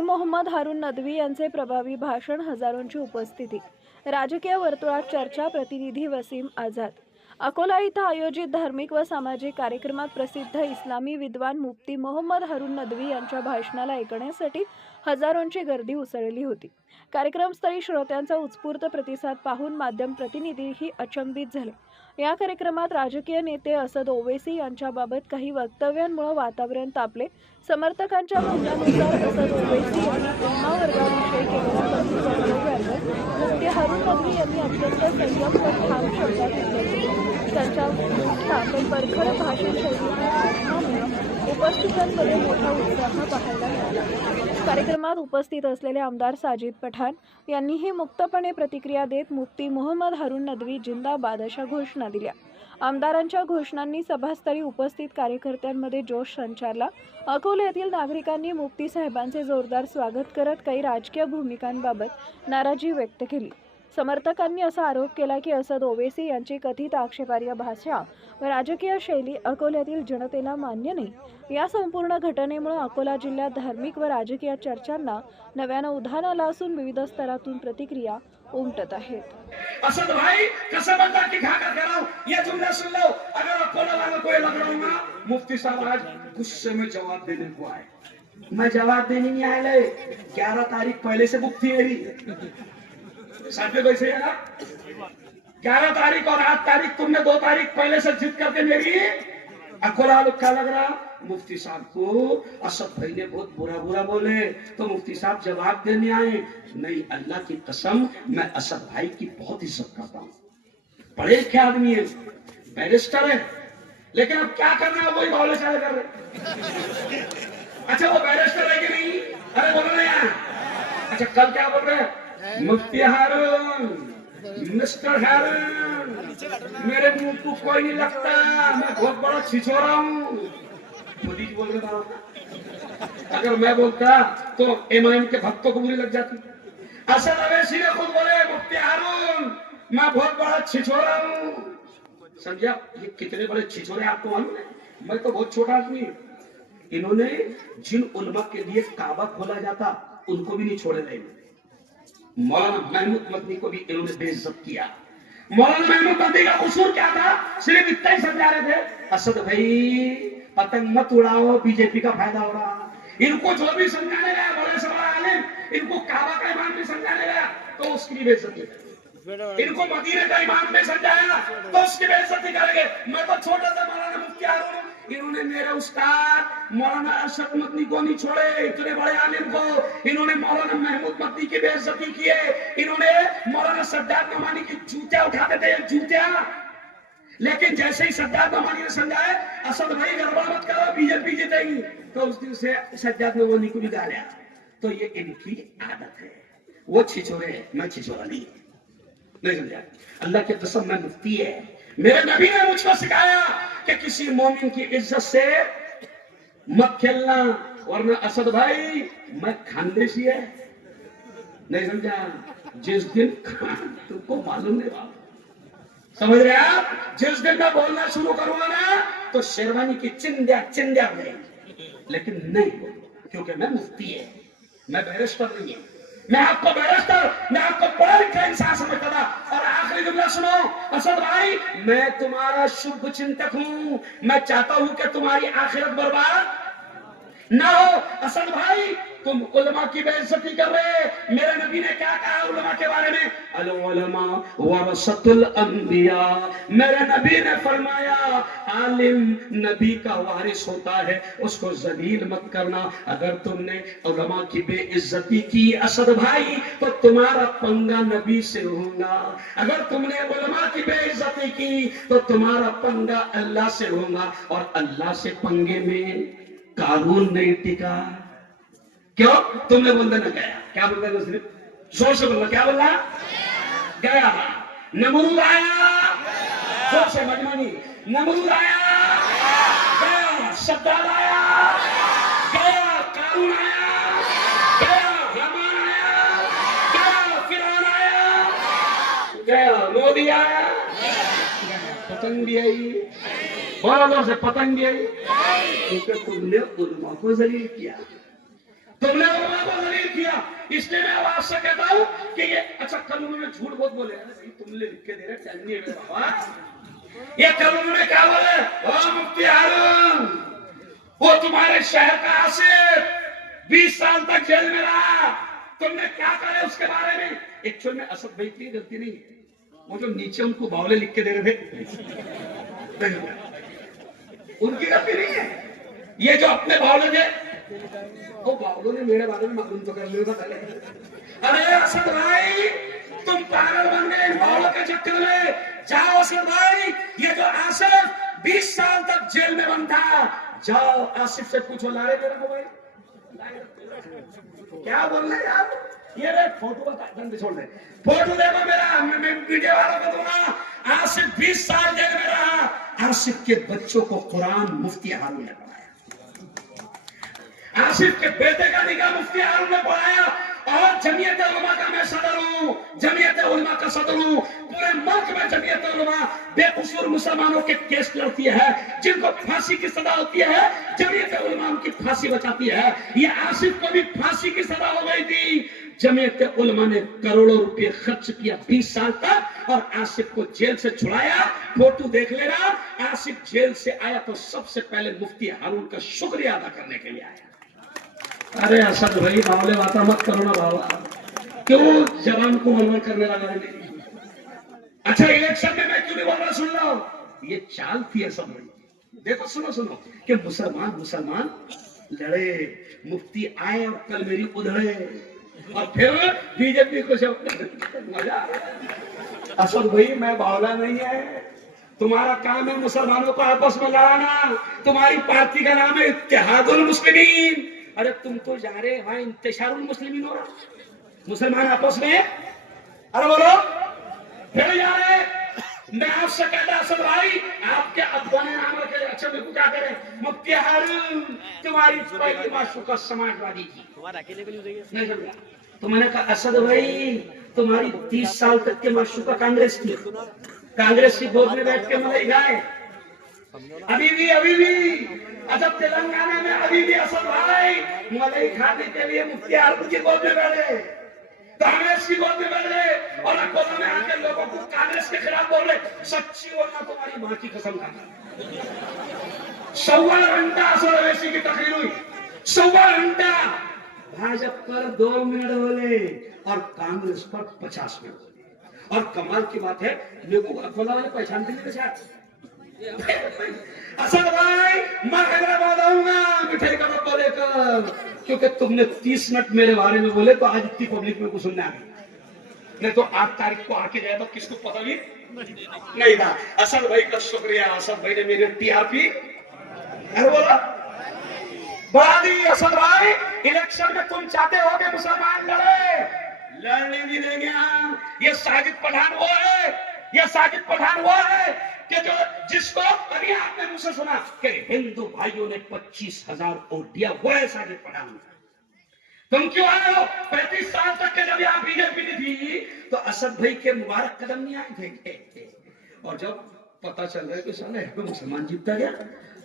मुफ्ती मोहम्मद हारून नदवी यांचे प्रभावी भाषण, हजारोंची उपस्थिती. राजकीय वर्तुळात चर्चा. प्रतिनिधी वसीम आझाद. अकोला इथं आयोजित धार्मिक व सामाजिक कार्यक्रमात प्रसिद्ध इस्लामी विद्वान मुफ्ती मोहम्मद हारून नदवी यांच्या भाषणाला ऐकण्यासाठी हजारोंची गर्दी उसळली होती. कार्यक्रमस्थळी श्रोत्यांचा उत्स्फूर्त प्रतिसाद पाहून माध्यम प्रतिनिधीही अचंबित झाले. या कार्यक्रमात राजकीय नेते असद ओवैसी यांच्याबाबत काही वक्तव्यांमुळे वातावरण तापले. समर्थकांच्या म्हणण्यानुसार असद ओवैसी यांनी उम्मा वर्गाविषयी केलेल्या कथित वक्तव्यांवर मुफ्ती हारून नदवी यांनी अत्यंत संयम व ठाम शब्दात उत्तर दिले. त्यांच्या मोठ्या पण परखड भाषण शैलीच्या भाषणामुळे उपस्थितांमध्ये मोठा उत्साह पाहायला मिळाला. कार्यक्रमात उपस्थित असलेले आमदार साजिद पठाण यांनीही मुक्तपणे प्रतिक्रिया देत मुफ्ती मोहम्मद हारून नदवी जिंदाबाद अशा घोषणा दिल्या. आमदारांच्या घोषणांनी सभास्थळी उपस्थित कार्यकर्त्यांमध्ये जोश संचारला. अकोल्यातील नागरिकांनी मुफ्ती साहेबांचे जोरदार स्वागत करत काही राजकीय भूमिकांबाबत नाराजी व्यक्त केली. समर्थकांनी असा आरोप केला की असद ओवैसी यांची कथित आक्षेपार्ह भाषा व राजकीय शैली अकोल्यातील जनतेला मान्य नाही. या संपूर्ण घटनेमुळे अकोला जिल्ह्यात धार्मिक व राजकीय चर्चांना नव्यानं उधाण आलं असून विविध स्तरातून प्रतिक्रिया उमटत आहेत. असद भाई कसं बनता कि खा कर कराओ ये जुमला सुन लो. अगर अकोला वालों को ये लग रहा होगा मुफ्ती साहब आज गुस्से में जवाब देने को आए. मैं जवाब देने नहीं आया. 11 तारीख पहले से बुक थी मेरी. साथियों कैसे है ना, 11 तारीख और 8 तारीख तुमने 2 तारीख पहले से जिद करके मेरी. अकोला वालों क्या लग रहा मुफ्ती साहब को असद भाई ने बहुत बुरा बुरा बोले तो मुफ्ती साहब जवाब देने आए. नहीं, अल्लाह की कसम मैं असद भाई की बहुत इज्जत करता हूँ. बड़े लिखे आदमी है, बैरिस्टर है, लेकिन अब क्या करना है वही भावले चाले कर रहे. अच्छा वो बैरिस्टर है कि नहीं? अरे बोलो ना यार. अच्छा कल क्या बोल रहे हैं? मुफ्ती हारून, मिस्टर हारून, मेरे मुंह को कोई नहीं लगता, मैं बहुत बड़ा छिछोरा हूँ. मोदी जी बोल रहे था. अगर मैं बोलता तो एमआईएम के भक्तों को बुरी लग जाती. असद ओवैसी ने खुद बोले मुफ्ती हारून मैं बहुत बड़ा छिछोरा हूँ. समझा ये कितने बड़े छिछोरे आपको मालूम है? मैं तो बहुत छोटा आदमी. इन्होंने जिन उलमा के लिए काबा खोला जाता उनको भी नहीं छोड़े थे. मौलाना महमूद मदनी को भी इन्होंने बेइज्जत किया. मौलाना महमूद मदनी का कसूर क्या था? सिर्फ इतना ही समझा रहे थे असद भाई पतंग मत उड़ाओ, बीजेपी का फायदा हो रहा. इनको जो भी समझाने गया बड़े से बड़ा आलिम, इनको काबा का इमाम भी समझाने गया तो उसकी भी बेइज्जती. इनको मदीने का इमाम भी समझाया तो उसकी बेइज्जती करेंगे. मैं तो छोटा सा मौलाना मुफ्ती हारून, इन्होंने मेरे उस्ताद मौलाना असद मदनी को नहीं छोड़े. इतने बड़े आलिम को इन्होंने मौलाना महमूद मदनी की बेइज्जती की है. इन्होंने मौलाना सज्जाद नमानी की जूतियां उठाते थे, जूतियां. लेकिन जैसे ही सज्जाद नमानी ने समझाया असद भाई गड़बड़ मत करो, बीजेपी जीतेगी, तो उस दिन से सज्जाद नमानी को भी डाला. तो ये इनकी आदत है. वो छिछोरे है, मैं छिछोरा नहीं. नहीं समझा? अल्लाह की कसम मैं मुफ्ती है. मेरे नबी ने मुझको सिखाया कि किसी मोमिन की इज्जत से मत खेलना, वरना असद भाई मैं खानदेशी है. नहीं समझा? जिस दिन तुमको मालूम नहीं बात, समझ रहे आप? जिस दिन मैं बोलना शुरू करूंगा ना तो शेरवानी की चिंध्या चिंध्या हो जाएगी. लेकिन नहीं बोलूंगा क्योंकि मैं मुफ्ती है, मैं बैरिस्टर नहीं है. मैं आपको बैरिस्टर, मैं आपको पढ़ा लिखा इंसान समझता था. और आखिरी जुमला सुनो असद भाई, मैं तुम्हारा शुभ चिंतक हूं. मैं चाहता हूं कि तुम्हारी आखिरत बर्बाद ना हो. असद भाई तुम उलमा की बेइज्जती कर रहे. मेरे नबी ने क्या कहा उलमा के बारे में? अल उलमा वरसतुल अंबिया. मेरे नबी ने फरमाया आलिम नबी का वारिस होता है, उसको जलील मत करना. अगर तुमने उलमा की बेइज्जती की असद भाई तो तुम्हारा पंगा नबी से होगा. अगर तुमने उलमा की बेइज्जती की तो तुम्हारा पंगा अल्लाह से होगा. और अल्लाह से पंगे में कानून नहीं टिका. क्यों? तुमने बोल देना गया. क्या बोल देना? सिर्फ जोर से बोलना. क्या बोलना? गया. नमरूद आया. जोर से मजमानी. नमरूद आया, गया. शद्दाद आया, गया. कानून आया, गया. हमान आया, गया. फिरौन आया, गया. मोदी आया, पतंग भी आई. बोलो से पतंग भी आई. क्योंकि तुमने उलमा को जलील किया. तुमने उलमा को जलील किया, इसलिए मैं आपसे कहता हूं कि ये अच्छा कल उन्होंने झूठ बहुत बोले, तुमने लिख के दे रहे चलनी है बाबा। ये कल उन्होंने क्या बोले, ओ मुफ्ती हारून, वो तुम्हारे शहर का आसिफ 20 साल तक जेल में रहा, तुमने क्या करे उसके बारे में? एक्चुअल में असद भाई की गलती नहीं है, वो जो नीचे उनको बावले लिख के दे रहे थे उनकी गलती नहीं है। ये जो अपने बावले थे, वो बावलों ने मेरे बारे में मालूम तो कर लिया पहले। अरे असद भाई तुम पागल बन गए इन बावलों के चक्कर में। जाओ असद भाई, ये जो आसिफ 20 साल तक जेल में बंद था, जाओ आसिफ से पूछो, लाए मेरे को भाई क्या बोल रहे यार? ये रे फोटो का छोड़ दे, फोटो देखो मेरा, मैं वीडियो वालों को दूंगा। आसिफ 20 साल जेल में रहा, आसिफ के बच्चों को कुरान मुफ्ती हारून ने पढ़ाया, आसिफ के बेटे का निकाह मुफ्ती हारून ने पढ़ाया। और जमीयत उलमा का मैं सदर हूं, जमीयत उलमा का सदर हूं। पूरे मुल्क में जमीयत उलमा बेकसूर मुसलमानों के केस लड़ती है, जिनको फांसी की सजा होती है, जमीयत उलमा उनकी फांसी बचाती है। ये आसिफ को भी फांसी की सजा हो गई थी, जमीयत उलमा ने करोड़ों रुपए खर्च किया 20 साल तक और आसिफ को जेल से छुड़ाया। फोटो देख लेना, आसिफ जेल से आया तो सबसे पहले मुफ्ती हारून का शुक्रिया अदा करने के लिए आया। अरे असद भाई बावले बाता मत करो ना बाबा, क्यों जवान को मनवन करने लगा है? अच्छा इलेक्शन में मैं क्यों नहीं बोल रहा, सुन लो, ये चाल थी असद भाई। देखो सुनो सुनो कि मुसलमान लड़े, मुफ्ती आए और कल मेरी उधड़े, और फिर बीजेपी को मजा आ रहा। असद भाई मैं बावला नहीं है, तुम्हारा काम है मुसलमानों को आपस में लड़ाना, तुम्हारी पार्टी का नाम है इत्तेहादुल मुस्लिमीन। अरे तुम तो जा रहे वहां इंतशारुल मुस्लिमीन हो रहा, मुसलमान आपस में, अरे बोलो फिर जा रहे। मैं आपसे कहता असद भाई, आपके अब्बा ने नाम रखे, अच्छा मेरे को क्या करे, मुफ्ती हारून तुम्हारी पहली माशूका समाजवादी थी, नहीं समझा? तो मैंने कहा असद भाई तुम्हारी 30 साल तक के माशूका कांग्रेस थी, कांग्रेस की गोद में बैठ के मलाई खाए, अभी भी अच्छा तेलंगाना में अभी भी असद भाई मलाई खाने के लिए मुफ्ती हारून की गोद में बैठे, कांग्रेस की गोद में बैठे, और अकोला में आकर लोगों को कांग्रेस के खिलाफ बोल रहे। सच्ची बोलना तुम्हारी मां की कसम खाता। 1.25 घंटा असद अवैसी की तकरीर हुई, 1.25 घंटा। भाजपा पर 2 मिनट बोले और कांग्रेस पर 50 मिनट बोले। और कमाल की बात है, मेरे को अकोला वाले पहचानते नहीं साथ असद भाई मैं हैदराबाद आऊंगा मिठाई का डब्बा लेकर, क्योंकि तुमने 30 मिनट मेरे बारे में बोले तो आज इतनी पब्लिक में को सुनने आ गई, नहीं तो 8 तारीख को आके जाए तो किसको पता भी नहीं था। असद भाई का शुक्रिया, असद भाई ने मेरे टीआरपी बोला बढ़ा दी। असद भाई इलेक्शन में तुम चाहते हो कि मुसलमान लड़े, लड़ने नहीं देंगे हम। ये साजिद पठान वो है, ये साजिद पठान वो है कि जो जिसको अभी आपने मुझसे सुना कि हिंदू भाइयों ने 25,000 वोट दिया, वो है साजिद पठान। तुम क्यों आए हो? 35 साल तक के जब यहाँ बीजेपी थी तो असद भाई के मुबारक कदम नहीं आए थे, और जब पता चल रहा है कि साले तो मुसलमान जीतता गया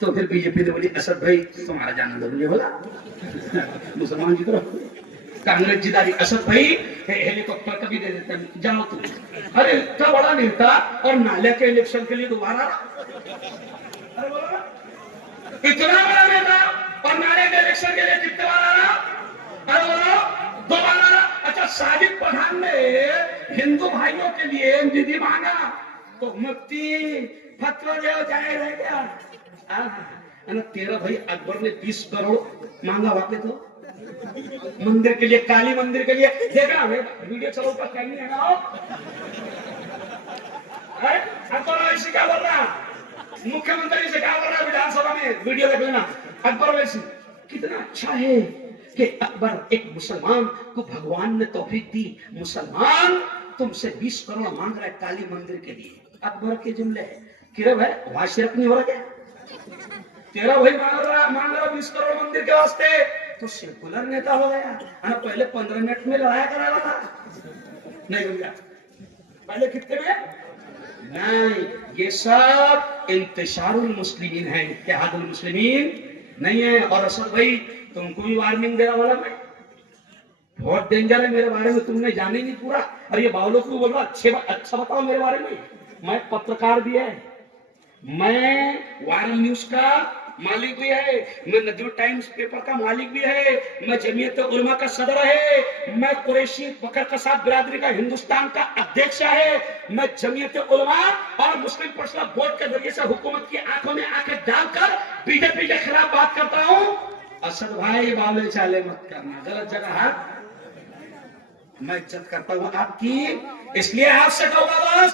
तो फिर बीजेपी ने बोली असद भाई तुम्हारा जाना जरूरी है, बोला मुसलमान जीत रहा, कांग्रेस जितारी, असद भाई हेलीकॉप्टर का भी दे देता, जाओ तुम। अरे इतना बड़ा नेता और नाले के इलेक्शन के लिए दोबारा, अरे बोला इतना बड़ा नेता और नाले के इलेक्शन के लिए जीतने वाला, अरे बोलो दोबारा। अच्छा साजिद पठान ने हिंदू भाइयों के लिए निधि मांगा तो मुफ्ती फतवा दे जाए रह गया। तेरा भाई अकबर ने 20 करोड़ मांगा वाके तो मंदिर के लिए, काली मंदिर के लिए। देखा वीडियो चलो ऊपर कहीं है ना, अकबर वैसी क्या बोल रहा, मुख्यमंत्री से क्या बोल रहा विधानसभा में, वीडियो देख लेना। अकबर वैसी कितना अच्छा है कि अकबर एक मुसलमान को भगवान ने तौफीक दी, मुसलमान तुमसे 20 करोड़ मांग रहा है काली मंदिर के लिए। अकबर के जुमले कि भाई वहां सिर्फ नहीं हो रहा क्या, तेरा भाई मांग रहा 20 करोड़ मंदिर के वास्ते, तो सेकुलर नेता हो गया। पहले 15 मिनट में लड़ाया करा था, नहीं हो गया पहले कितने में नहीं। ये सब इंतशारुल मुस्लिमीन है, इत्तेहादुल मुस्लिमीन नहीं है। और असद भाई तुमको भी वार्निंग दे रहा वाला मैं बहुत डेंजर है मेरे बारे में, तुमने जाने नहीं पूरा। और ये बावलों को बोल रहा अच्छा बताओ मेरे बारे में। मैं पत्रकार भी है, मैं वायरल न्यूज का मालिक भी है, मैं नजरुल टाइम्स पेपर का मालिक भी है, मैं जमीयत उलमा का सदर है, मैं कुरैशी बकर कसाब बिरादरी का हिंदुस्तान का अध्यक्ष है, मैं जमीयत उलमा और मुस्लिम पर्सनल बोर्ड के जरिए से हुकूमत की आंखों में आंखें डालकर बीजेपी के खिलाफ बात करता हूं। असद भाई बावले चाले मत करना, गलत जगह हाथ। मैं इज्जत करता हूं आपकी, इसलिए आपसे कहूंगा बस।